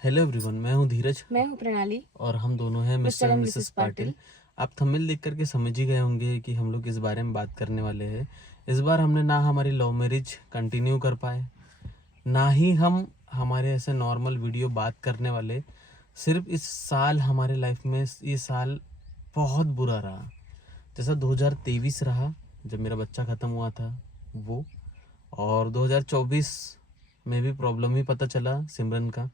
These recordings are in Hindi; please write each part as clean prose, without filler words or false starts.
हेलो एवरीवन, मैं हूं धीरज मैं हूँ प्रणाली। और हम दोनों हैं mister mister and and Mrs Mrs Patil. Patil. आप थंबनेल देख करके समझ ही गए होंगे कि हम लोग इस बारे में बात करने वाले हैं। इस बार हमने ना हमारी लव मैरिज कंटिन्यू कर पाए, ना ही हम हमारे ऐसे नॉर्मल वीडियो बात करने वाले। सिर्फ इस साल हमारे लाइफ में ये साल बहुत बुरा रहा। जैसा 2023 रहा जब मेरा बच्चा ख़त्म हुआ था वो, और 2024 में भी प्रॉब्लम ही पता चला सिमरन का।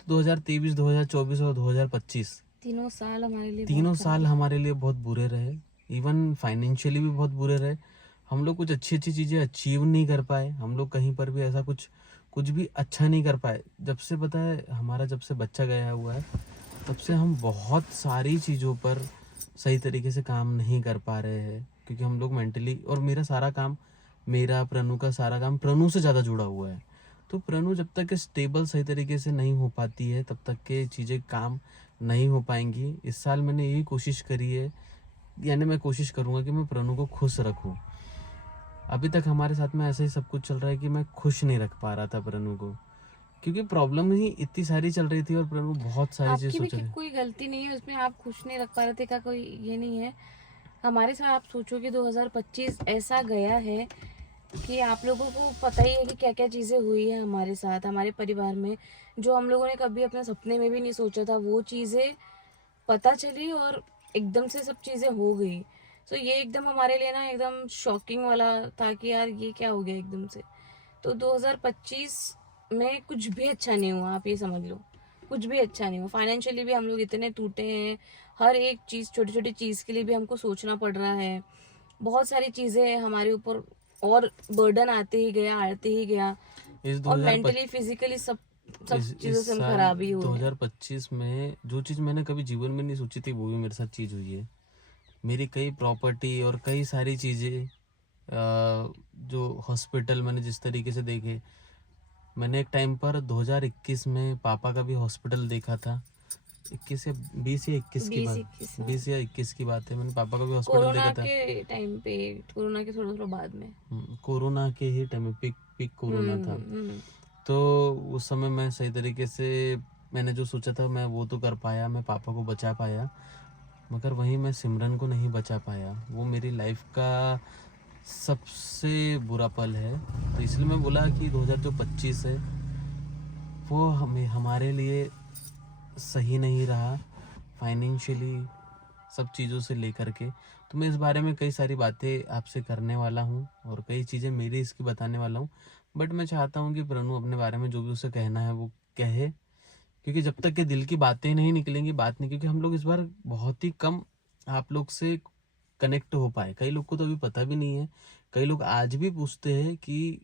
तो 2023, 2024 और 2025 तीनों साल हमारे लिए बहुत तीनों खराब साल है। हमारे लिए बहुत बुरे रहे। इवन फाइनेंशियली भी बहुत बुरे रहे। हम लोग कुछ अच्छी अच्छी चीज़ें अचीव नहीं कर पाए। हम लोग कहीं पर भी ऐसा कुछ कुछ भी अच्छा नहीं कर पाए। जब से पता है हमारा, जब से बच्चा गया हुआ है, तब से हम बहुत सारी चीज़ों पर सही तरीके से काम नहीं कर पा रहे हैं, क्योंकि हम लोग मेंटली, और मेरा सारा काम, मेरा प्रणु का सारा काम प्रणु से ज़्यादा जुड़ा हुआ है। तो प्रणु जब तक स्टेबल सही तरीके से नहीं हो पाती है, तब तक के चीज़ें काम नहीं हो पाएंगी। इस साल मैंने यही कोशिश करी है, यानी मैं कोशिश करूँगा कि मैं प्रणु को खुश रखूँ। अभी तक हमारे साथ में ऐसा ही सब कुछ चल रहा है कि मैं खुश नहीं रख पा रहा था प्रणु को, क्योंकि प्रॉब्लम ही इतनी सारी चल रही थी और प्रणु बहुत सारी चीज़ आपकी भी सोच रहे। कोई गलती नहीं है उसमें, आप खुश नहीं रख पा रहे थे का कोई ये नहीं है। हमारे साथ आप सोचो कि 2025 ऐसा गया है कि आप लोगों को पता ही है कि क्या क्या चीज़ें हुई है हमारे साथ, हमारे परिवार में, जो हम लोगों ने कभी अपने सपने में भी नहीं सोचा था, वो चीज़ें पता चली और एकदम से सब चीज़ें हो गई। तो ये एकदम हमारे लिए ना एकदम शॉकिंग वाला था कि यार ये क्या हो गया एकदम से। तो 2025 में कुछ भी अच्छा नहीं हुआ, आप ये समझ लो, कुछ भी अच्छा नहीं हुआ। फाइनेंशियली भी हम लोग इतने टूटे हैं, हर एक चीज़, छोटी छोटी चीज़ के लिए भी हमको सोचना पड़ रहा है। बहुत सारी चीज़ें हमारे ऊपर और बर्डन आते ही गया इस और 2025 मेंटली फिजिकली सब सब इस चीज़ों से हम साल खराब ही हुए हैं। 2025 में जो चीज़ मैंने कभी जीवन में नहीं सोची थी, वो भी मेरे साथ चीज़ हुई है। मेरी कई प्रॉपर्टी और कई सारी चीज़ें, जो हॉस्पिटल मैंने जिस तरीके से देखे। मैंने एक टाइम पर 2021 में पापा का भी हॉस्पिटल देखा था। 21 या 20 या 21 की बीस बात, इक्कीस 20 या 21 की बात है। मैंने पापा का भी हॉस्पिटल कोरोना देखा था। के टाइम पे, कोरोना के थोड़ा थोड़ा बाद में। कोरोना के ही टाइम में, पीक पीक कोरोना था। हम्म। तो उस समय मैं सही तरीके से, मैंने जो सोचा था मैं वो तो कर पाया, मैं पापा को बचा पाया, मगर वहीं मैं सिमरन को नहीं बचा पाया। वो मेरी लाइफ का सबसे बुरा पल है। तो इसलिए मैं बोला कि 2025 है वो हमें हमारे लिए सही नहीं रहा, फाइनेंशियली, सब चीज़ों से लेकर के। तो मैं इस बारे में कई सारी बातें आपसे करने वाला हूँ और कई चीज़ें मेरी इसकी बताने वाला हूँ। बट मैं चाहता हूँ कि प्रणु अपने बारे में जो भी उसे कहना है वो कहे, क्योंकि जब तक के दिल की बातें नहीं निकलेंगी, बात नहीं, क्योंकि हम लोग इस बार बहुत ही कम आप लोग से कनेक्ट हो पाए। कई लोग को तो अभी पता भी नहीं है। कई लोग आज भी पूछते हैं कि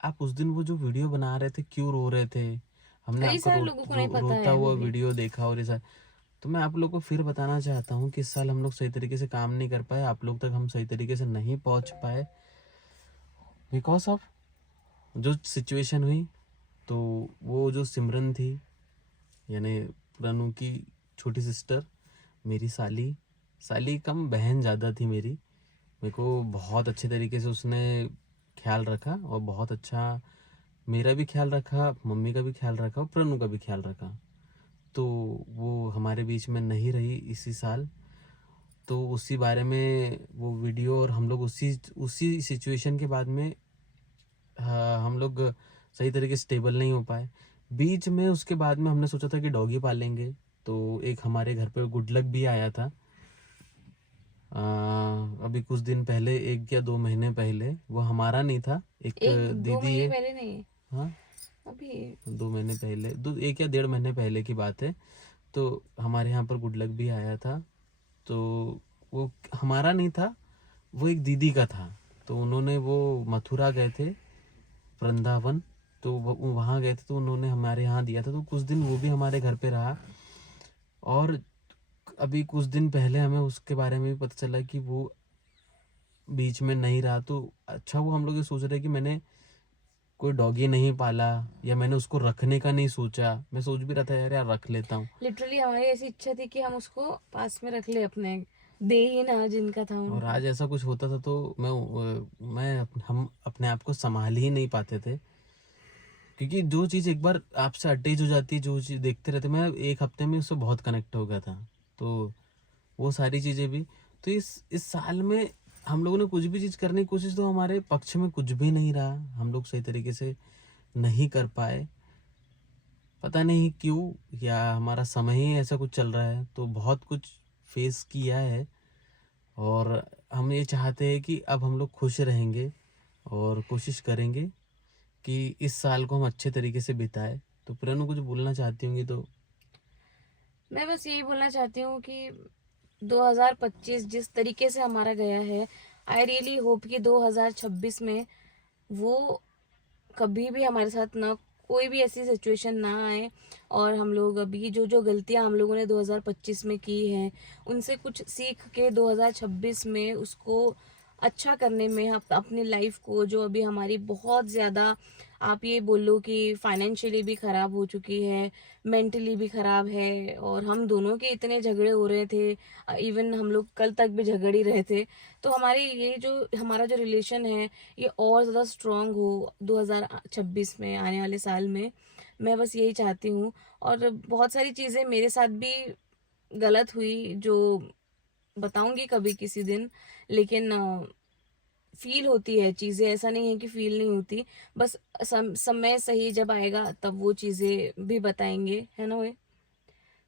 आप उस दिन वो जो वीडियो बना रहे थे क्यों रो रहे थे, हमने कई आपका सारे लोगों को नहीं पता रोता है अभी हुआ भी। वीडियो देखा और ये सब। तो मैं आप लोग को फिर बताना चाहता हूँ कि इस साल हम लोग सही तरीके से काम नहीं कर पाए, आप लोग तक हम सही तरीके से नहीं पहुँच पाए, बिकॉज ऑफ जो सिचुएशन हुई। तो वो जो सिमरन थी, यानी प्रणु की छोटी सिस्टर, मेरी साली, साली कम बहन ज़्यादा थी मेरी। मेरे को बहुत अच्छे तरीके से उसने ख्याल रखा और बहुत अच्छा मेरा भी ख्याल रखा, मम्मी का भी ख्याल रखा और प्रणु का भी ख्याल रखा। तो वो हमारे बीच में नहीं रही इसी साल। तो उसी बारे में वो वीडियो, और हम लोग उसी उसी सिचुएशन के बाद में, हाँ, हम लोग सही तरीके से स्टेबल नहीं हो पाए। बीच में उसके बाद में हमने सोचा था कि डॉगी पालेंगे। तो एक हमारे घर पे गुड लक भी आया था, अभी कुछ दिन पहले, 1 या 2 महीने पहले। वो हमारा नहीं था, एक एक दो दीदी महीने है। पहले नहीं, हाँ, अभी। 2 महीने पहले, 1 या 1.5 महीने पहले की बात है। तो हमारे यहाँ पर गुड लक भी आया था। तो वो हमारा नहीं था, वो एक दीदी का था। तो उन्होंने, वो मथुरा गए थे, वृंदावन। तो वहाँ गए थे, तो उन्होंने हमारे यहाँ दिया था। तो कुछ दिन वो भी हमारे घर पे रहा। और अभी कुछ दिन पहले हमें उसके बारे में भी पता चला कि वो बीच में नहीं रहा। तो अच्छा, वो हम लोग ये सोच रहे हैं कि मैंने कोई डॉगी नहीं पाला, या मैंने उसको रखने का नहीं सोचा। मैं सोच भी रहा था यार यार रख लेता हूँ। लिटरली हमारी ऐसी इच्छा थी कि हम उसको पास में रख ले अपने, दे ही ना जिनका था और उनको। आज ऐसा कुछ होता था तो हम अपने आप को संभाल ही नहीं पाते थे, क्योंकि जो चीज़ एक बार आपसे अटैच हो जाती है, जो चीज़ देखते रहते, मैं 1 हफ्ते में उससे बहुत कनेक्ट हो गया था। तो वो सारी चीज़ें भी, तो इस साल में हम लोगों ने कुछ भी चीज़ करने की कोशिश, तो हमारे पक्ष में कुछ भी नहीं रहा। हम लोग सही तरीके से नहीं कर पाए। पता नहीं क्यों, या हमारा समय ही ऐसा कुछ चल रहा है। तो बहुत कुछ फेस किया है और हम ये चाहते हैं कि अब हम लोग खुश रहेंगे और कोशिश करेंगे कि इस साल को हम अच्छे तरीके से बिताएं। तो प्रेरणु कुछ बोलना चाहती होंगी तो? मैं बस यही बोलना चाहती हूँ कि 2025 जिस तरीके से हमारा गया है, आई रियली होप कि 2026 में वो कभी भी हमारे साथ ना कोई भी ऐसी सिचुएशन ना आए, और हम लोग अभी जो जो गलतियां हम लोगों ने 2025 में की हैं उनसे कुछ सीख के 2026 में उसको अच्छा करने में, अपनी लाइफ को जो अभी हमारी बहुत ज़्यादा, आप ये बोल लो कि फाइनेंशियली भी ख़राब हो चुकी है, मेंटली भी ख़राब है, और हम दोनों के इतने झगड़े हो रहे थे, इवन हम लोग कल तक भी झगड़ ही रहे थे। तो हमारी ये जो हमारा जो रिलेशन है ये और ज़्यादा स्ट्रांग हो 2026 में, आने वाले साल में। मैं बस यही चाहती हूँ। और बहुत सारी चीज़ें मेरे साथ भी गलत हुई जो बताऊंगी कभी किसी दिन, लेकिन फील होती है चीज़ें, ऐसा नहीं है कि फील नहीं होती। बस समय सही जब आएगा तब वो चीज़ें भी बताएंगे, है ना वे।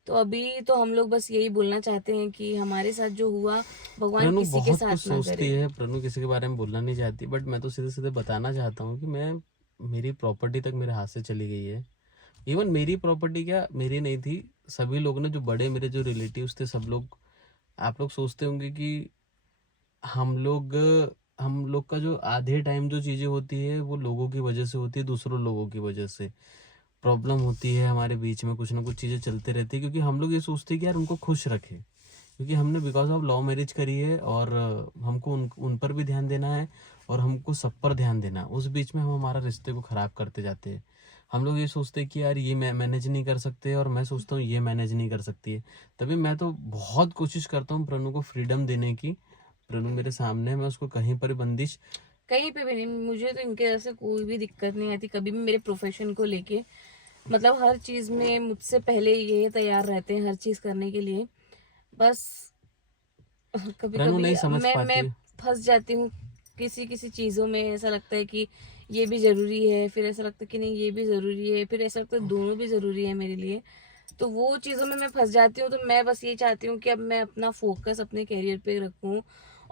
तो अभी तो हम लोग बस यही बोलना चाहते हैं कि हमारे साथ जो हुआ भगवान प्रणु किसी के बहुत कुछ साथ ना सोचती करे। है, प्रणु किसी के बारे में बोलना नहीं चाहती, बट मैं तो सीधे सीधे बताना चाहता हूँ कि मैं, मेरी प्रॉपर्टी तक मेरे हाथ से चली गई है। इवन मेरी प्रॉपर्टी क्या, मेरी नहीं थी, सभी लोग ने, जो बड़े मेरे जो रिलेटिव्स थे, सब लोग, आप लोग सोचते होंगे कि हम लोग हम लोग का जो आधे टाइम जो चीज़ें होती है वो लोगों की वजह से होती है, दूसरों लोगों की वजह से प्रॉब्लम होती है, हमारे बीच में कुछ ना कुछ चीज़ें चलते रहती है, क्योंकि हम लोग ये सोचते हैं कि यार उनको खुश रखें, क्योंकि हमने बिकॉज ऑफ लव मैरिज करी है, और हमको उन पर भी ध्यान देना है और हमको सब पर ध्यान देना है। उस बीच में हम हमारा रिश्ते को ख़राब करते जाते हैं। हम लोग ये सोचते हैं कि यार ये मैं मैनेज नहीं कर सकते, और मैं सोचता हूँ ये मैनेज नहीं कर सकती है। तभी मैं तो बहुत कोशिश करता हूँ प्रणु को फ्रीडम देने की। प्रणु मेरे सामने है, मैं उसको कहीं पर बंदिश। कहीं पे भी नहीं, मुझे तो इनके जैसे कोई भी दिक्कत नहीं आती कभी भी मेरे प्रोफेशन को लेके। मतलब हर चीज़ में मुझसे पहले ये तैयार रहते हैं हर चीज़ करने के लिए। बस कभी प्रणु कभी नहीं समझ मैं पाती है। फंस जाती हूँ किसी किसी चीज़ों में। ऐसा लगता है कि ये भी ज़रूरी है, फिर ऐसा लगता है कि नहीं ये भी ज़रूरी है, फिर ऐसा लगता है दोनों भी ज़रूरी है मेरे लिए। तो वो चीज़ों में मैं फंस जाती हूँ। तो मैं बस ये चाहती हूँ कि अब मैं अपना फोकस अपने करियर पे रखूँ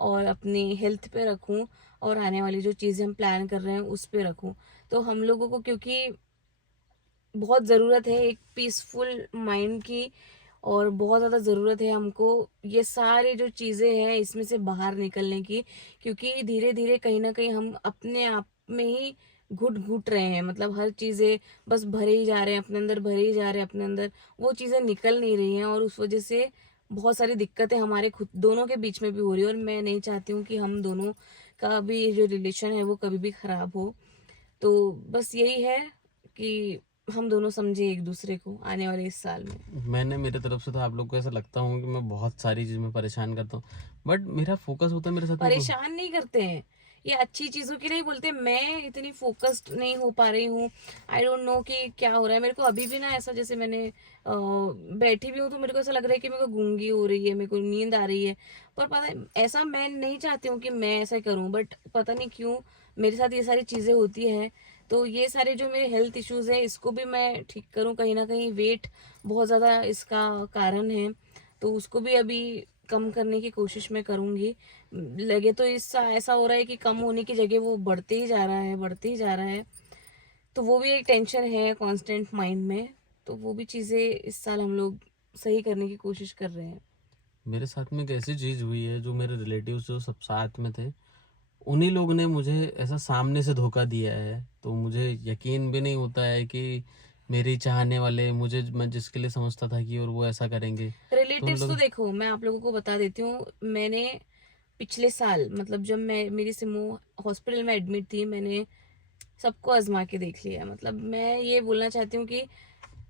और अपनी हेल्थ पे रखूँ, और आने वाली जो चीज़ें हम प्लान कर रहे हैं उस पे रखूँ। तो हम लोगों को क्योंकि बहुत ज़रूरत है एक पीसफुल माइंड की, और बहुत ज़्यादा ज़रूरत है हमको ये सारे जो चीज़ें हैं इसमें से बाहर निकलने की। क्योंकि धीरे धीरे कहीं ना कहीं हम अपने आप में ही घुट घुट रहे हैं। मतलब हर चीज़ें बस भरे ही जा रहे हैं अपने अंदर, भरे ही जा रहे हैं अपने अंदर, वो चीज़ें निकल नहीं रही हैं, और उस वजह से बहुत सारी दिक्कतें हमारे खुद दोनों के बीच में भी हो रही है। और मैं नहीं चाहती हूँ कि हम दोनों का भी जो रिलेशन है वो कभी भी ख़राब हो। तो बस यही है कि हम दोनों समझे एक दूसरे को आने वाले इस साल में। मैंने मेरे तरफ से तो आप लोग को ऐसा लगता हूँ कि मैं बहुत सारी चीज़ में परेशान करता हूँ, बट मेरा फोकस होता है मेरे साथ में परेशान नहीं करते हैं, ये अच्छी चीज़ों के लिए बोलते हैं। मैं इतनी फोकस्ड नहीं हो पा रही हूँ, आई डोंट नो कि क्या हो रहा है मेरे को अभी भी ना। ऐसा जैसे मैंने बैठी भी हूँ तो मेरे को ऐसा लग रहा है कि मेरे को गूंगी हो रही है, मेरे को नींद आ रही है। पर पता है ऐसा मैं नहीं चाहती हूँ कि मैं ऐसा करूँ, बट पता नहीं क्यों मेरे साथ ये सारी चीज़ें होती हैं। तो ये सारे जो मेरे हेल्थ इश्यूज़ है इसको भी मैं ठीक करूँ, कहीं ना कहीं वेट बहुत ज़्यादा इसका कारण है। तो उसको भी अभी कम करने की कोशिश मैं करूँगी। लगे तो इससा ऐसा हो रहा है कि कम होने की जगह वो बढ़ते ही जा रहा है, बढ़ते ही जा रहा है। तो वो भी एक टेंशन है कांस्टेंट माइंड में। तो वो भी चीज़ें इस साल हम लोग सही करने की कोशिश कर रहे हैं। मेरे साथ में एक ऐसी चीज़ हुई है, जो मेरे रिलेटिव्स जो सब साथ में थे, उन्हीं लोग ने मुझे ऐसा सामने से धोखा दिया है। तो मुझे यकीन भी नहीं होता है कि मेरी चाहने वाले मुझे, मैं जिसके लिए समझता था कि और वो ऐसा करेंगे, तो उन रिलेटिव्स तो लोग। देखो मैं आप लोगों को बता देती हूँ। मैंने पिछले साल मतलब जब मैं मेरी सिमो हॉस्पिटल में एडमिट थी, मैंने सबको आजमा के देख लिया। मतलब मैं ये बोलना चाहती हूँ कि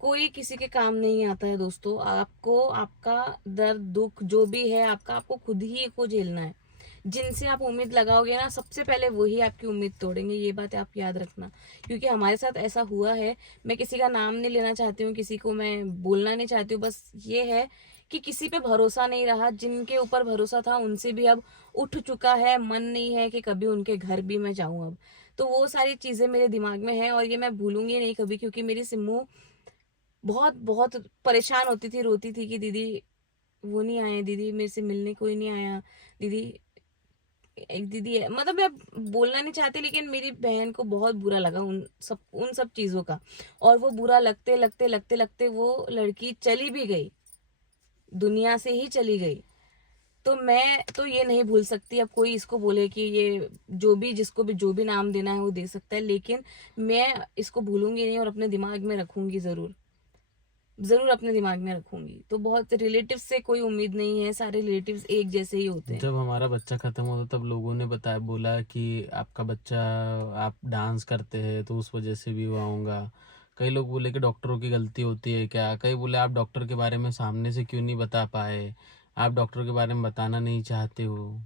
कोई किसी के काम नहीं आता है दोस्तों। आपको आपका दर्द दुख जो भी है आपका, आपको खुद ही को झेलना है। जिनसे आप उम्मीद लगाओगे ना, सबसे पहले वही आपकी उम्मीद तोड़ेंगे, ये बात आप याद रखना। क्योंकि हमारे साथ ऐसा हुआ है। मैं किसी का नाम नहीं लेना चाहती हूँ, किसी को मैं बोलना नहीं चाहती हूँ, बस ये है कि किसी पे भरोसा नहीं रहा। जिनके ऊपर भरोसा था उनसे भी अब उठ चुका है, मन नहीं है कि कभी उनके घर भी मैं जाऊं अब। तो वो सारी चीजें मेरे दिमाग में हैं और ये मैं भूलूंगी नहीं कभी, क्योंकि मेरी सिम्मू बहुत बहुत परेशान होती थी, रोती थी कि दीदी वो नहीं आए, दीदी मेरे से मिलने कोई नहीं आया, दीदी एक दीदी है, मतलब मैं बोलना नहीं चाहती, लेकिन मेरी बहन को बहुत बुरा लगा उन सब चीजों का। और वो बुरा लगते लगते लगते लगते वो लड़की चली भी गई, दुनिया से ही चली गई। तो मैं तो ये नहीं भूल सकती। अब कोई इसको बोले कि ये जो भी, जिसको भी जो भी नाम देना है वो दे सकता है, लेकिन मैं इसको भूलूंगी नहीं और अपने दिमाग में रखूंगी जरूर, जरूर अपने दिमाग में रखूंगी। तो बहुत रिलेटिव से कोई उम्मीद नहीं है, सारे रिलेटिव्स एक जैसे ही होते हैं। जब हमारा बच्चा खत्म हुआ तब लोगों ने बताया, बोला कि आपका बच्चा, आप डांस करते हैं तो उस वजह से भी हुआ होगा। कई लोग बोले कि डॉक्टरों की गलती होती है क्या, कई बोले आप डॉक्टर के बारे में सामने से क्यों नहीं बता पाए, आप डॉक्टर के बारे में बताना नहीं चाहते हो।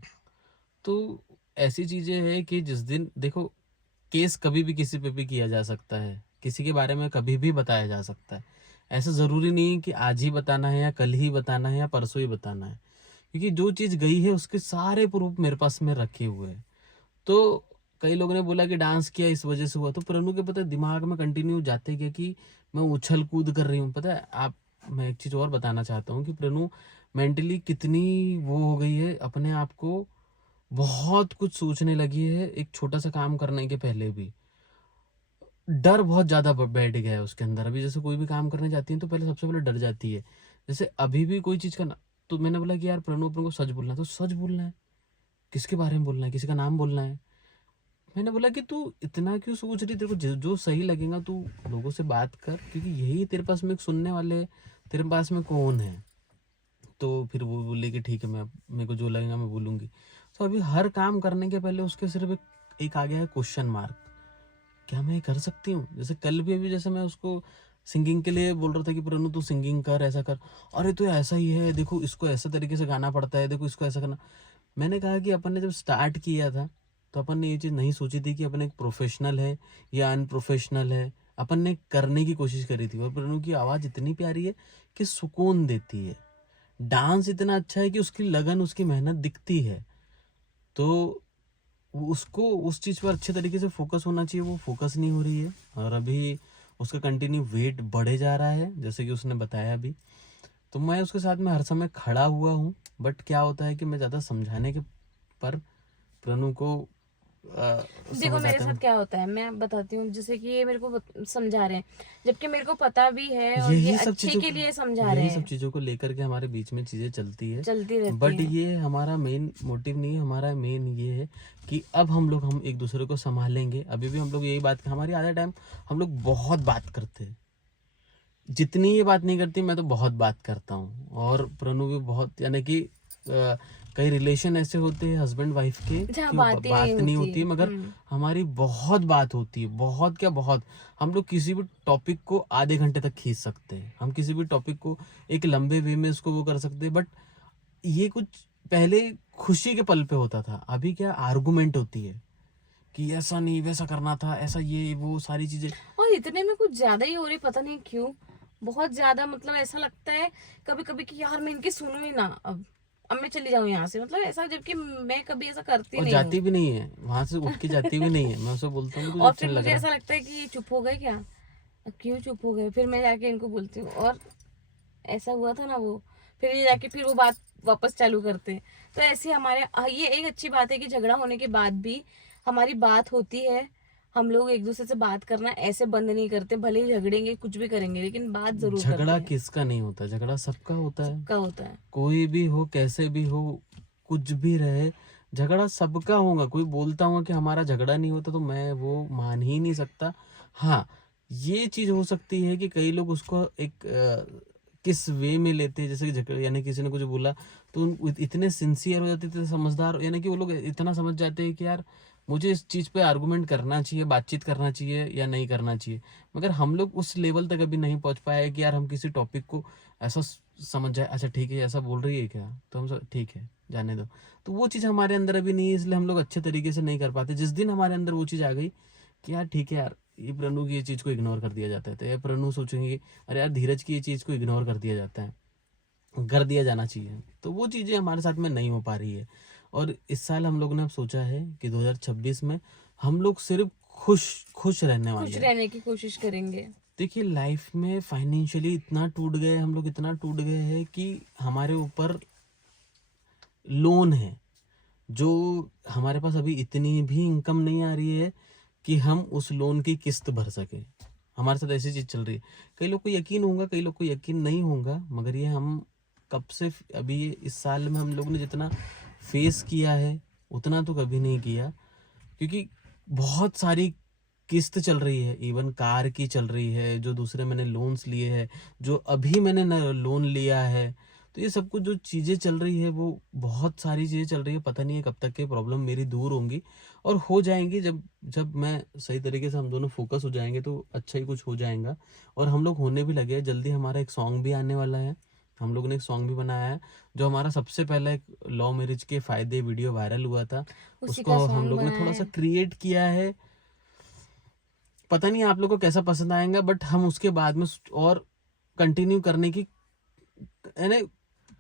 तो ऐसी चीजें हैं कि जिस दिन देखो, केस कभी भी किसी पे भी किया जा सकता है, किसी के बारे में कभी भी बताया जा सकता है। ऐसा ज़रूरी नहीं है कि आज ही बताना है या कल ही बताना है या परसों ही बताना है, क्योंकि जो चीज़ गई है उसके सारे प्रूफ मेरे पास में रखे हुए हैं। तो कई लोगों ने बोला कि डांस किया इस वजह से हुआ, तो प्रणु के पता है दिमाग में कंटिन्यू जाते क्या कि मैं उछल कूद कर रही हूँ। पता है आप, मैं एक चीज़ और बताना चाहता हूँ कि प्रणु मेंटली कितनी वो हो गई है, अपने आप को बहुत कुछ सोचने लगी है। एक छोटा सा काम करने के पहले भी डर बहुत ज़्यादा बैठ गया है उसके अंदर। अभी जैसे कोई भी काम करने जाती है तो पहले सबसे पहले डर जाती है। जैसे अभी भी कोई चीज़ करना, तो मैंने बोला कि यार प्रणव, अपन को सच बोलना है तो सच बोलना है। किसके बारे में बोलना है, किसी का नाम बोलना है। मैंने बोला कि तू इतना क्यों सोच रही, तेरे को जो सही लगेगा तू लोगों से बात कर, क्योंकि यही तेरे पास में एक सुनने वाले, तेरे पास में कौन है। तो फिर वो बोले कि ठीक है, मैं, मेरे को जो लगेगा मैं बोलूँगी। तो अभी हर काम करने के पहले उसके सिर्फ एक आ गया है क्वेश्चन मार्क, क्या मैं ये कर सकती हूँ। जैसे कल भी अभी जैसे मैं उसको सिंगिंग के लिए बोल रहा था कि प्रणु तू सिंगिंग कर, ऐसा कर। अरे तो ऐसा ही है, देखो इसको ऐसा तरीके से गाना पड़ता है, देखो इसको ऐसा करना। मैंने कहा कि अपन ने जब स्टार्ट किया था तो अपन ने ये चीज़ नहीं सोची थी कि अपन एक प्रोफेशनल है या अनप्रोफेशनल है। अपन ने करने की कोशिश करी थी, और प्रणु की आवाज़ इतनी प्यारी है कि सुकून देती है। डांस इतना अच्छा है कि उसकी लगन, उसकी मेहनत दिखती है। तो उसको उस चीज़ पर अच्छे तरीके से फोकस होना चाहिए, वो फोकस नहीं हो रही है। और अभी उसका कंटिन्यू वेट बढ़े जा रहा है, जैसे कि उसने बताया अभी। तो मैं उसके साथ में हर समय खड़ा हुआ हूँ, बट क्या होता है कि मैं ज़्यादा समझाने के पर प्रणु को देखो समझ मेरे आता साथ है। क्या होता है, मैं बताती हूँ। जैसे कि ये मेरे को समझा रहे हैं, जबकि मेरे को पता भी है और ये यही सब अच्छे चीज़ों के को लिए समझा रहे यही सब हैं, चीज़ों को लेकर के हमारे बीच में चीज़ें चलती है। चलती रहती बट हैं। ये हमारा मेन मोटिव नहीं है। हमारा मेन ये है कि अब हम एक दूसरे को संभालेंगे। अभी भी हम लोग यही बात, हमारी आधा टाइम हम लोग बहुत बात करते हैं। जितनी ये बात नहीं करती, मैं तो बहुत बात करता हूँ। और प्रणु भी बहुत, यानी कि कई रिलेशन ऐसे होते हैं हस्बैंड वाइफ के जहाँ कि वो बातें नहीं बात नहीं होती। होती है, मगर हमारी बहुत बात होती है। बहुत क्या बहुत, हम लोग किसी भी टॉपिक को आधे घंटे तक खींच सकते हैं। हम किसी भी टॉपिक को एक लंबे वे में इसको वो कर सकते हैं। बट ये कुछ पहले खुशी के पल पे होता था, अभी क्या आर्गुमेंट होती है कि ऐसा नहीं, वैसा करना था, ऐसा, ये वो सारी चीजें। और इतने में कुछ ज्यादा ही हो रही, पता नहीं क्यों, बहुत ज्यादा। मतलब ऐसा लगता है कभी कभी कि यार मैं इनकी सुनूं ही ना, अब मैं चली जाऊं यहाँ से, मतलब ऐसा, जबकि मैं कभी ऐसा करती और नहीं हूँ। जाती भी नहीं है वहां से, उठ के जाती भी नहीं है। मैं उसे बोलता हूँ कि तुझे और अच्छा फिर नहीं लग मुझे रहा। ऐसा लगता है कि चुप हो गए क्या, अब क्यों चुप हो गए, फिर मैं जाके इनको बोलती हूँ और ऐसा हुआ था ना वो, फिर ये जाके फिर वो बात वापस चालू करते हैं। तो ऐसे हमारे ये एक अच्छी बात है कि झगड़ा होने के बाद भी हमारी बात होती है। हम लोग एक दूसरे से बात करना ऐसे बंद नहीं करते, भले ही झगड़ेंगे कुछ भी करेंगे, लेकिन बात जरूर करते झगड़ा हैं। किसका नहीं होता, झगड़ा सबका होता है। सबका होता है। कोई भी हो, कैसे भी हो, कुछ भी रहे, झगड़ा सबका होगा। कोई बोलता होगा कि हमारा झगड़ा नहीं होता, तो मैं वो मान ही नहीं सकता। हाँ, ये चीज हो सकती है कि कई लोग उसको एक किस वे में लेते हैं। जैसे कि झगड़ा, यानी किसी ने कुछ बोला तो इतने सिंसियर हो जाते, इतने समझदार, यानी कि वो लोग इतना समझ जाते हैं कि यार मुझे इस चीज़ पे आर्गुमेंट करना चाहिए, बातचीत करना चाहिए या नहीं करना चाहिए। मगर हम लोग उस लेवल तक अभी नहीं पहुंच पाए कि यार हम किसी टॉपिक को ऐसा समझ जाए, अच्छा ठीक है ऐसा बोल रही है क्या, तो हम ठीक है, जाने दो। तो वो चीज़ हमारे अंदर अभी नहीं है, इसलिए हम लोग अच्छे तरीके से नहीं कर पाते। जिस दिन हमारे अंदर वो चीज़ आ गई कि यार ठीक है यार, ये प्रणु की ये चीज़ को इग्नोर कर दिया जाता है, तो ये प्रणु सोचेंगे अरे यार धीरज की ये चीज़ को इग्नोर कर दिया जाता है, कर दिया जाना चाहिए, तो वो चीज़ें हमारे साथ में नहीं हो पा रही है। और इस साल हम लोगों ने अब सोचा है कि 2026 में हम लोग सिर्फ खुश खुश रहने खुश वाले हैं। रहने की कोशिश करेंगे। देखिए लाइफ में फाइनेंशियली इतना टूट गए हम लोग, इतना टूट गए हैं कि हमारे ऊपर लोन है, जो हमारे पास अभी इतनी भी इनकम नहीं आ रही है कि हम उस लोन की किस्त भर सके। हमारे साथ ऐसी चीज़ चल रही है। कई लोग को यकीन होगा, कई लोग को यकीन नहीं होगा, मगर ये हम कब से अभी ये इस साल में हम लोग ने जितना फेस किया है उतना तो कभी नहीं किया, क्योंकि बहुत सारी किस्त चल रही है, इवन कार की चल रही है, जो दूसरे मैंने लोन्स लिए हैं, जो अभी मैंने लोन लिया है। तो ये सब कुछ जो चीज़ें चल रही है वो बहुत सारी चीज़ें चल रही है। पता नहीं है कब तक ये प्रॉब्लम मेरी दूर होंगी और हो जाएंगी। जब जब मैं सही तरीके से हम दोनों फोकस हो जाएंगे तो अच्छा ही कुछ हो जाएगा। और हम लोग होने भी लगे हैं, जल्दी हमारा एक सॉन्ग भी आने वाला है। हम लोग ने एक सॉन्ग भी बनाया है, जो हमारा सबसे पहला एक लव मैरिज के फायदे वीडियो वायरल हुआ था, उसी उसको का हम सॉन्ग लोग ने बनाया थोड़ा सा है। क्रिएट किया है। पता नहीं आप लोग को कैसा पसंद आएगा, बट हम उसके बाद में और कंटिन्यू करने की यानी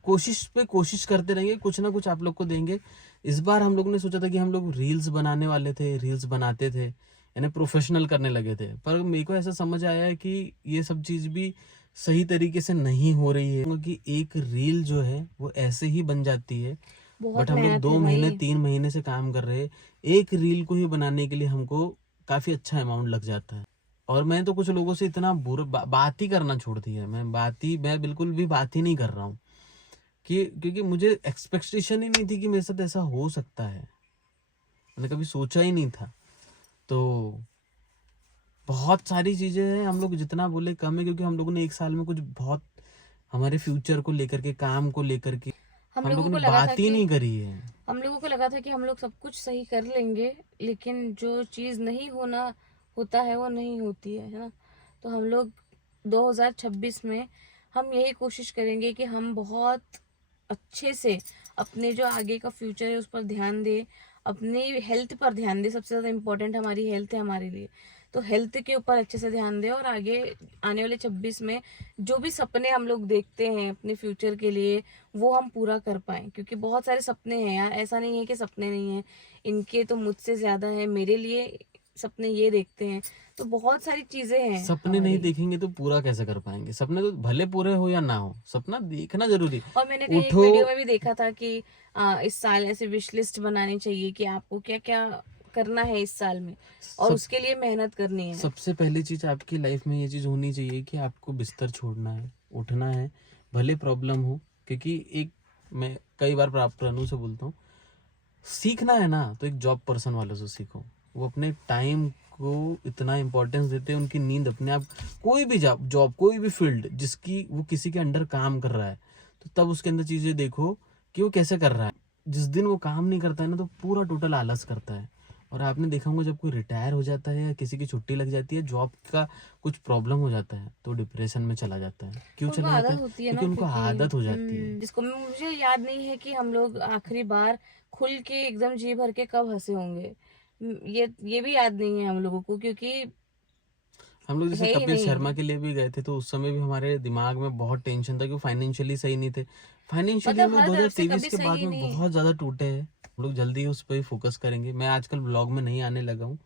कोशिश पे कोशिश करते रहेंगे, कुछ ना कुछ आप लोग को देंगे। इस बार हम लोग ने सोचा था कि हम लोग रील्स बनाने वाले थे, रील्स बनाते थे, यानी प्रोफेशनल करने लगे थे, पर मेरे को ऐसा समझ आया है कि ये सब चीज़ भी सही तरीके से नहीं हो रही है, क्योंकि एक रील जो है वो ऐसे ही बन जाती है। बहुत बट हम लोग मेहनत है 2 महीने भाई। 3 महीने से काम कर रहे हैं, एक रील को ही बनाने के लिए हमको काफ़ी अच्छा अमाउंट लग जाता है। और मैं तो कुछ लोगों से इतना बुरा बात ही करना छोड़ दिया है। मैं बिल्कुल भी बात ही नहीं कर रहा हूँ, कि क्योंकि मुझे एक्सपेक्टेशन ही नहीं थी कि मेरे साथ ऐसा हो सकता है। मैंने कभी सोचा ही नहीं था। तो बहुत सारी चीज़ें हैं, हम लोग जितना बोले कम है, क्योंकि हम लोगों ने एक साल में कुछ बहुत हमारे फ्यूचर को लेकर के, काम को लेकर के हम हम लोगों लोगों ने को लगा था बात ही कि नहीं करी है। हम लोगों को लगा था कि हम लोग सब कुछ सही कर लेंगे, लेकिन जो चीज़ नहीं होना होता है वो नहीं होती है ना। तो हम लोग 2026 में हम यही कोशिश करेंगे कि हम बहुत अच्छे से अपने जो आगे का फ्यूचर है उस पर ध्यान दें, अपनी हेल्थ पर ध्यान दें। सबसे ज़्यादा इम्पोर्टेंट हमारी हेल्थ है हमारे लिए, तो हेल्थ के ऊपर अच्छे से ध्यान दें, और आगे आने वाले 26 में जो भी सपने हम लोग देखते हैं अपने फ्यूचर के लिए वो हम पूरा कर पाएँ, क्योंकि बहुत सारे सपने हैं यार, ऐसा नहीं है कि सपने नहीं हैं। इनके तो मुझसे ज़्यादा है, मेरे लिए सपने ये देखते हैं। तो बहुत सारी चीज़ें हैं सपने नहीं हमारी। देखेंगे तो पूरा कैसे कर पाएंगे? सपने तो भले पूरे हो या ना हो, सपना देखना जरूरी। और मैंने कहीं एक उठो। वीडियो में भी देखा था कि इस साल ऐसे विश लिस्ट बनानी चाहिए कि आपको क्या क्या करना है इस साल में, और सब उसके लिए मेहनत करनी है। सबसे पहली चीज आपकी लाइफ में ये चीज होनी चाहिए कि आपको बिस्तर छोड़ना है, उठना है, भले प्रॉब्लम हो। क्योंकि एक मैं कई बार प्रणु से बोलता हूँ, सीखना है ना तो एक जॉब पर्सन वालों से सीखो। वो अपने टाइम को इतना इम्पोर्टेंस देते हैं, उनकी नींद अपने आप। कोई भी जॉब जॉब कोई भी फील्ड जिसकी वो किसी के अंडर काम कर रहा है, तो तब उसके अंदर चीज़ें देखो कि वो कैसे कर रहा है। जिस दिन वो काम नहीं करता है ना, तो पूरा टोटल आलस करता है। और आपने देखा होगा जब कोई रिटायर हो जाता है या किसी की छुट्टी लग जाती है, जॉब का कुछ प्रॉब्लम हो जाता है, तो डिप्रेशन में चला जाता है। क्यों उनको चला जाता आदत है? होती है क्योंकि ना, उनको क्योंकि आदत हो जाती है। जिसको मुझे याद नहीं है कि हम लोग आखिरी बार खुल के एकदम जी भर के कब हंसे होंगे। ये भी याद नहीं है हम लोगों को, क्योंकि हम लोग जैसे है ही कपिल शर्मा नहीं। के लिए भी गए थे, तो उस समय भी हमारे दिमाग में बहुत टेंशन था, क्योंकि फाइनेंशियली सही नहीं थे। फाइनेंशियली हम मतलब लोग हर तरफ से 2023 कभी के बाद सही में नहीं। बहुत ज़्यादा टूटे हैं। हम लोग जल्दी उस पर ही फोकस करेंगे। मैं आजकल ब्लॉग में नहीं आने लगा हूँ,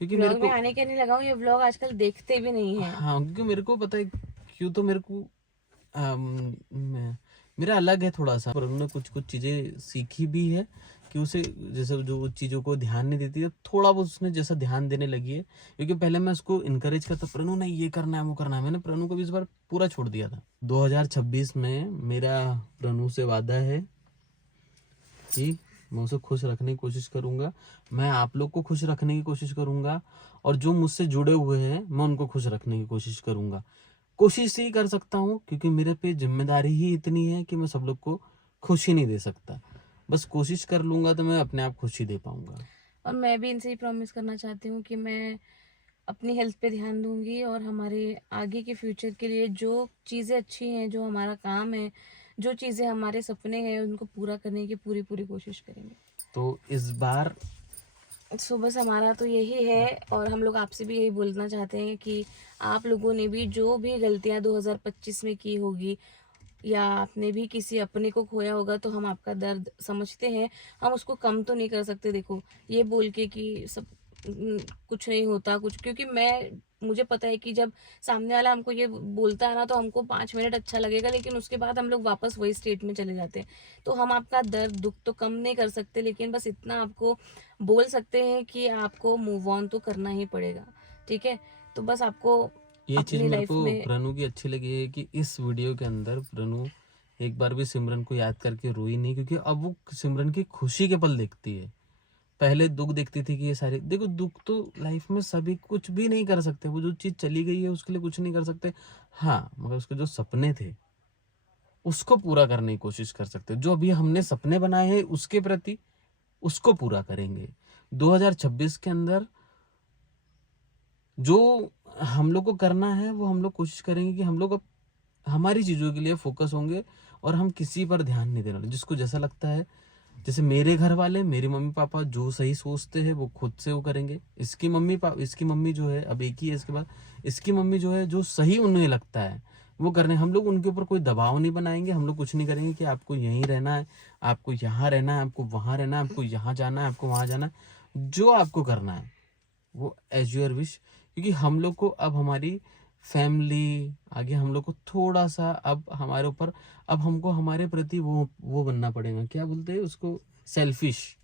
क्योंकि मेरे व्लॉग में को, आने के नहीं लगा हूँ, ये व्लॉग आजकल देखते भी नहीं है। हाँ क्योंकि मेरे को पता है क्यों, तो मेरे को मेरा अलग है थोड़ा सा, पर उन्होंने कुछ कुछ चीज़ें सीखी भी है कि उसे जैसे जो चीज़ों को ध्यान नहीं देती है, थोड़ा बहुत उसने जैसा ध्यान देने लगी है। क्योंकि पहले मैं उसको इनकरेज करता, प्रणु नहीं ये करना है वो करना है, मैंने प्रणु को भी इस बार पूरा छोड़ दिया था। 2026 में मेरा प्रणु से वादा है कि मैं उसे खुश रखने की कोशिश करूंगा, मैं आप लोग को खुश रखने की कोशिश करूंगा, और जो मुझसे जुड़े हुए हैं मैं उनको खुश रखने की कोशिश करूंगा। कोशिश ही कर सकता हूँ, क्योंकि मेरे पे जिम्मेदारी ही इतनी है कि मैं सब लोग को खुशी नहीं दे सकता। बस कोशिश कर लूंगा तो मैं अपने आप खुशी दे पाऊंगा। और मैं भी इनसे ही प्रॉमिस करना चाहती हूँ कि मैं अपनी हेल्थ पे ध्यान दूंगी, और हमारे आगे के फ्यूचर के लिए जो चीज़ें अच्छी हैं, जो हमारा काम है, जो चीज़ें हमारे सपने हैं उनको पूरा करने की पूरी पूरी कोशिश करेंगे। तो इस बार सो बस हमारा तो यही है, और हम लोग आपसे भी यही बोलना चाहते हैं कि आप लोगों ने भी जो भी गलतियां 2025 में की होगी, या आपने भी किसी अपने को खोया होगा, तो हम आपका दर्द समझते हैं। हम उसको कम तो नहीं कर सकते, देखो ये बोल के कि सब कुछ नहीं होता कुछ, क्योंकि मुझे पता है कि जब सामने वाला हमको ये बोलता है ना, तो हमको 5 मिनट अच्छा लगेगा, लेकिन उसके बाद हम लोग वापस वही स्टेट में चले जाते हैं। तो हम आपका दर्द दुख तो कम नहीं कर सकते, लेकिन बस इतना आपको बोल सकते हैं कि आपको मूव ऑन तो करना ही पड़ेगा, ठीक है। तो बस आपको ये चीज़ अपनी मेरे लाइफ को में प्रणु की अच्छी लगी है कि इस वीडियो के अंदर प्रणु एक बार भी सिमरन को याद करके रोई नहीं, क्योंकि अब वो सिमरन की खुशी के पल देखती है। पहले दुख देखती थी कि ये सारे, देखो दुख तो लाइफ में सभी कुछ भी नहीं कर सकते, वो जो चीज़ चली गई है उसके लिए कुछ नहीं कर सकते। हाँ, मगर उसके जो सपने थे उसको पूरा करने की कोशिश कर सकते हैं। जो अभी हमने सपने बनाए हैं उसके प्रति उसको पूरा करेंगे 2026 के अंदर। जो हम लोग को करना है वो हम लोग कोशिश करेंगे कि हम लोग अब हमारी चीज़ों के लिए फोकस होंगे, और हम किसी पर ध्यान नहीं देने वाले। जिसको जैसा लगता है, जैसे मेरे घर वाले, मेरे मम्मी पापा जो सही सोचते हैं वो खुद से वो करेंगे। इसकी मम्मी जो है, अब एक ही है इसके बाद, इसकी मम्मी जो है जो सही उन्हें लगता है वो करने। हम लोग उनके ऊपर कोई दबाव नहीं बनाएंगे, हम लोग कुछ नहीं करेंगे कि आपको यहीं रहना है, आपको यहाँ रहना है, आपको वहाँ रहना है, आपको यहाँ जाना है, आपको वहाँ जाना है। जो आपको करना है वो एज यूर विश, क्योंकि हम लोग को अब हमारी फैमिली आगे, हम लोग को थोड़ा सा अब हमारे ऊपर, अब हमको हमारे प्रति वो बनना पड़ेगा, क्या बोलते हैं उसको, सेल्फिश।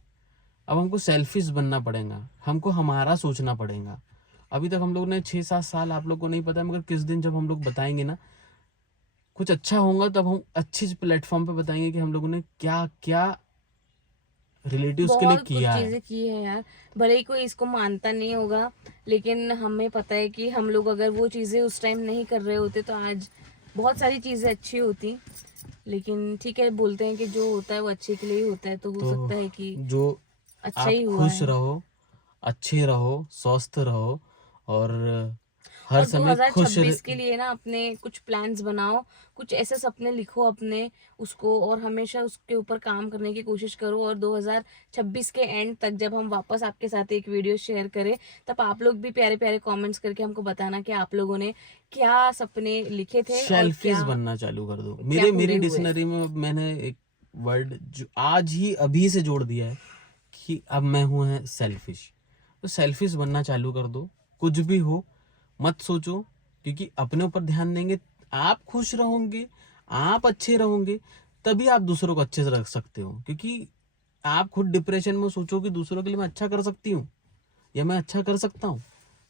अब हमको सेल्फिश बनना पड़ेगा, हमको हमारा सोचना पड़ेगा। अभी तक हम लोग ने 6-7 साल, आप लोग को नहीं पता है, मगर किस दिन जब हम लोग बताएंगे ना कुछ अच्छा होगा, तब हम अच्छी प्लेटफॉर्म पे बताएंगे कि हम लोगों ने क्या क्या रिलेटिव्स के लिए बहुत कुछ किया है। चीजें की है यार, भले ही कोई इसको मानता नहीं होगा, लेकिन हमें पता है कि हम लोग अगर वो चीजें उस टाइम नहीं कर रहे होते तो आज बहुत सारी चीजें अच्छी होती। लेकिन ठीक है, बोलते हैं कि जो होता है वो अच्छे के लिए ही होता है, तो हो तो सकता है कि जो अच्छा आप ही हुआ खुश है। रहो, अच्छे रहो, स्वस्थ रहो, और हर और समय खुश 2026 के लिए ना अपने कुछ प्लान्स बनाओ, कुछ ऐसे सपने लिखो अपने उसको, और हमेशा उसके ऊपर काम करने की कोशिश करो। और 2026 के एंड तक जब हम वापस आपके साथ एक वीडियो शेयर करें, तब आप लोग भी प्यारे प्यारे कमेंट्स करके हमको बताना कि आप लोगों ने क्या सपने लिखे थे और सेल्फिश क्या बनना चालू कर दो। क्या मेरी पूरे हुए। डिक्शनरी में मैंने एक वर्ड जो आज ही अभी से जोड़ दिया है कि अब मैं हूं है सेल्फिश। तो सेल्फिश बनना चालू कर दो। कुछ भी हो मत सोचो, क्योंकि अपने ऊपर ध्यान देंगे, आप खुश रहोगे, आप अच्छे रहोगे, तभी आप दूसरों को अच्छे से रख सकते हो। क्योंकि आप खुद डिप्रेशन में सोचो कि दूसरों के लिए मैं अच्छा कर सकती हूँ या मैं अच्छा कर सकता हूँ,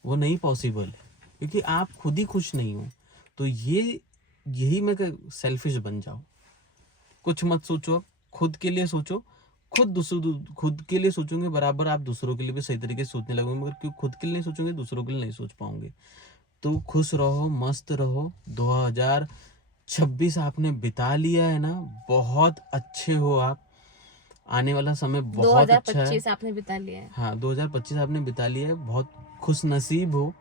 वो नहीं पॉसिबल, क्योंकि आप खुद ही खुश नहीं हो। तो यही मैं सेल्फिश बन जाओ, कुछ मत सोचो, अब खुद के लिए सोचो। खुद के लिए सोचोगे बराबर आप दूसरों के लिए भी सही तरीके से सोचने लगोगे, मगर क्यों खुद के लिए नहीं सोचोगे दूसरों के लिए नहीं सोच पाओगे। तो खुश रहो, मस्त रहो। 2026 आपने बिता लिया है ना, बहुत अच्छे हो आप, आने वाला समय बहुत अच्छा है। 2025 आपने बिता लिया है। हाँ, 2025 आपने बिता लिया है, बहुत खुश नसीब हो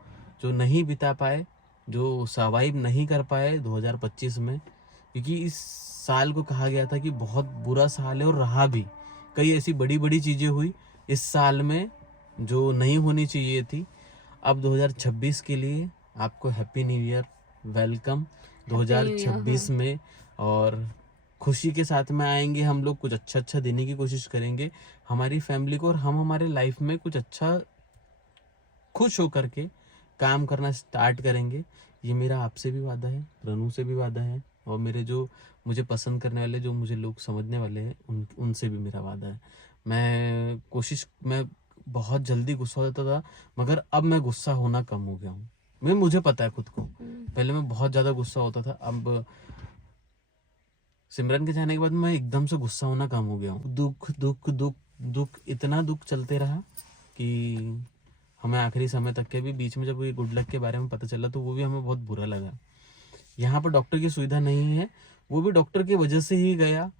जो नहीं बिता पाए, जो सर्वाइव नहीं कर पाए 2025 में, क्योंकि इस साल को कहा गया था कि बहुत बुरा साल है, और रहा भी। कई ऐसी बड़ी बड़ी चीज़ें हुई इस साल में जो नहीं होनी चाहिए थी। अब 2026 के लिए आपको happy new year, welcome happy new year. 2026 में। और खुशी के साथ में आएंगे हम लोग, कुछ अच्छा अच्छा देने की कोशिश करेंगे हमारी फैमिली को, और हम हमारे लाइफ में कुछ अच्छा खुश होकर के काम करना स्टार्ट करेंगे। ये मेरा आपसे भी वादा है, प्रणु से भी वादा है, और मेरे जो मुझे पसंद करने वाले, जो मुझे लोग समझने वाले हैं, उनसे भी मेरा वादा है। मैं बहुत जल्दी गुस्सा हो जाता था, मगर अब मैं गुस्सा होना कम हो गया हूँ। मुझे पता है खुद को, पहले मैं बहुत ज़्यादा गुस्सा होता था। अब सिमरन के जाने के बाद मैं एकदम से गुस्सा होना कम हो गया हूँ। दुख दुख दुख दुख, इतना दुख चलते रहा कि हमें आखिरी समय तक के भी, बीच में जब ये गुड लक के बारे में पता चला तो वो भी हमें बहुत बुरा लगा। यहाँ पर डॉक्टर की सुविधा नहीं है, वो भी डॉक्टर की वजह से ही गया।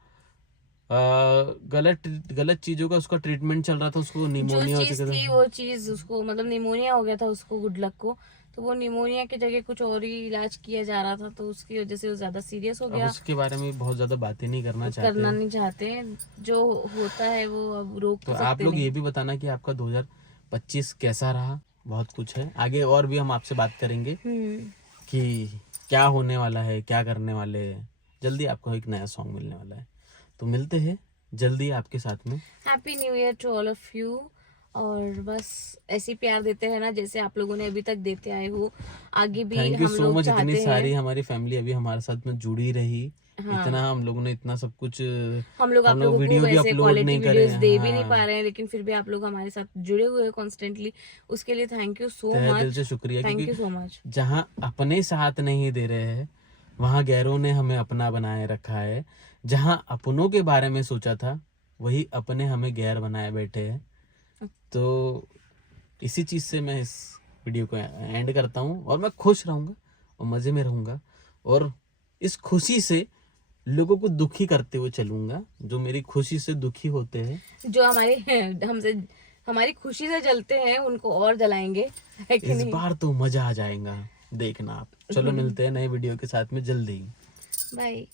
गलत चीजों का उसका ट्रीटमेंट चल रहा था, उसको जो निमोनिया हो चीज चुका थी था। वो चीज उसको मतलब निमोनिया हो गया था उसको, गुड लक को। तो वो निमोनिया की जगह कुछ और ही इलाज किया जा रहा था, तो उसकी वजह से वो ज्यादा सीरियस हो अब गया। उसके बारे में बहुत ज्यादा बातें नहीं करना चाहते करना हैं। नहीं चाहते हैं, जो होता है वो अब रोक तो तो आप सकते लोग नहीं। ये भी बताना कि आपका 2025 कैसा रहा। बहुत कुछ है आगे, और भी हम आपसे बात करेंगे कि क्या होने वाला है, क्या करने वाले हैं। जल्दी आपको एक नया सॉन्ग मिलने वाला है, तो मिलते हैं जल्दी आपके साथ में। Happy new year to all of you. और बस ऐसे ही प्यार देते रहना जैसे आप लोगों ने अभी तक देते आए हो, आगे भी थैंक यू हम सो लोग मच, इतनी चाहते सारी हैं। हमारी फैमिली अभी हमारे साथ में जुड़ी रही। हाँ, इतना हम लोगों ने इतना सब कुछ, हम लोग हम आप लोग लोगों को वीडियो भी वैसे अपलोड क्वालिटी नहीं करे। वीडियोस दे भी नहीं पा हाँ, रहे हैं, लेकिन फिर भी आप लोग हमारे साथ जुड़े हुए हैं कॉन्स्टेंटली। उसके लिए थैंक यू सो तहे दिल मच। से शुक्रिया, थैंक क्योंकि यू सो मच। जहाँ अपने साथ नहीं दे रहे हैं वहाँ गैरों ने हमें अपना बनाए रखा है। जहाँ अपनों के बारे में सोचा था वही अपने हमें गैर बनाए बैठे हैं। तो इसी चीज़ से मैं इस वीडियो को एंड करता हूँ, और मैं खुश रहूँगा और मज़े में रहूँगा, और इस खुशी से लोगों को दुखी करते हुए चलूँगा जो मेरी खुशी से दुखी होते हैं। जो हमारे हमसे हमारी खुशी से जलते हैं उनको और जलाएंगे, है कि इस नहीं? बार तो मज़ा आ जाएगा, देखना आप। चलो मिलते हैं नए वीडियो के साथ में जल्दी। बाय।